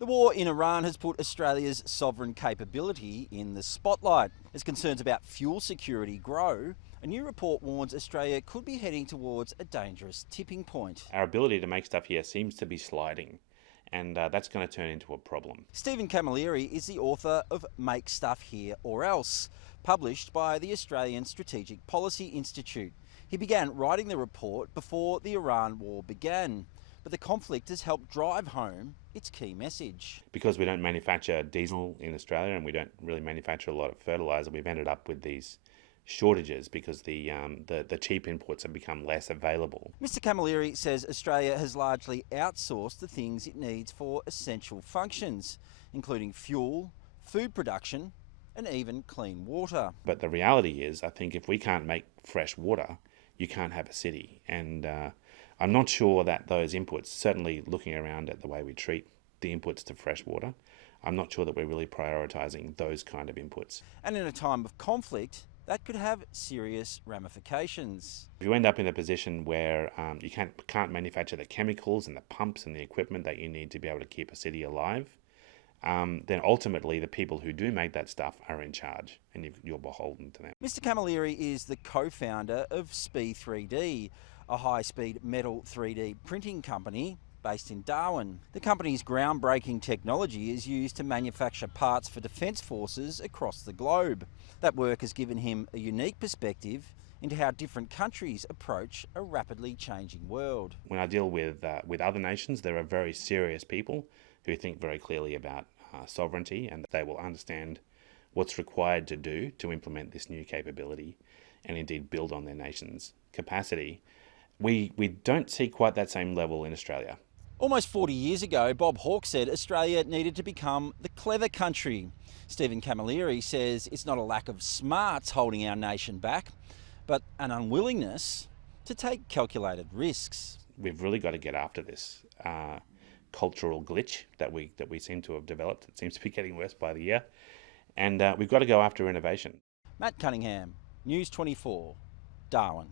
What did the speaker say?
The war in Iran has put Australia's sovereign capability in the spotlight. As concerns about fuel security grow, a new report warns Australia could be heading towards a dangerous tipping point. Our ability to make stuff here seems to be sliding, and that's going to turn into a problem. Stephen Camilleri is the author of Make Stuff Here or Else, published by the Australian Strategic Policy Institute. He began writing the report before the Iran war began, but the conflict has helped drive home its key message. Because we don't manufacture diesel in Australia and we don't really manufacture a lot of fertiliser, we've ended up with these shortages because the cheap inputs have become less available. Mr Camilleri says Australia has largely outsourced the things it needs for essential functions, including fuel, food production and even clean water. But the reality is, I think if we can't make fresh water, you can't have a city. And I'm not sure that those inputs, certainly looking around at the way we treat the inputs to fresh water, I'm not sure that we're really prioritising those kind of inputs. And in a time of conflict, that could have serious ramifications. If you end up in a position where you can't manufacture the chemicals and the pumps and the equipment that you need to be able to keep a city alive, then ultimately the people who do make that stuff are in charge and you're beholden to them. Mr Camilleri is the co-founder of SPEE3D, a high-speed metal 3D printing company based in Darwin. The company's groundbreaking technology is used to manufacture parts for defence forces across the globe. That work has given him a unique perspective into how different countries approach a rapidly changing world. When I deal with other nations, there are very serious people who think very clearly about sovereignty, and they will understand what's required to do to implement this new capability and indeed build on their nation's capacity. We don't see quite that same level in Australia. Almost 40 years ago, Bob Hawke said Australia needed to become the clever country. Stephen Camilleri says it's not a lack of smarts holding our nation back, but an unwillingness to take calculated risks. We've really got to get after this cultural glitch that we seem to have developed. It seems to be getting worse by the year. And we've got to go after innovation. Matt Cunningham, News 24, Darwin.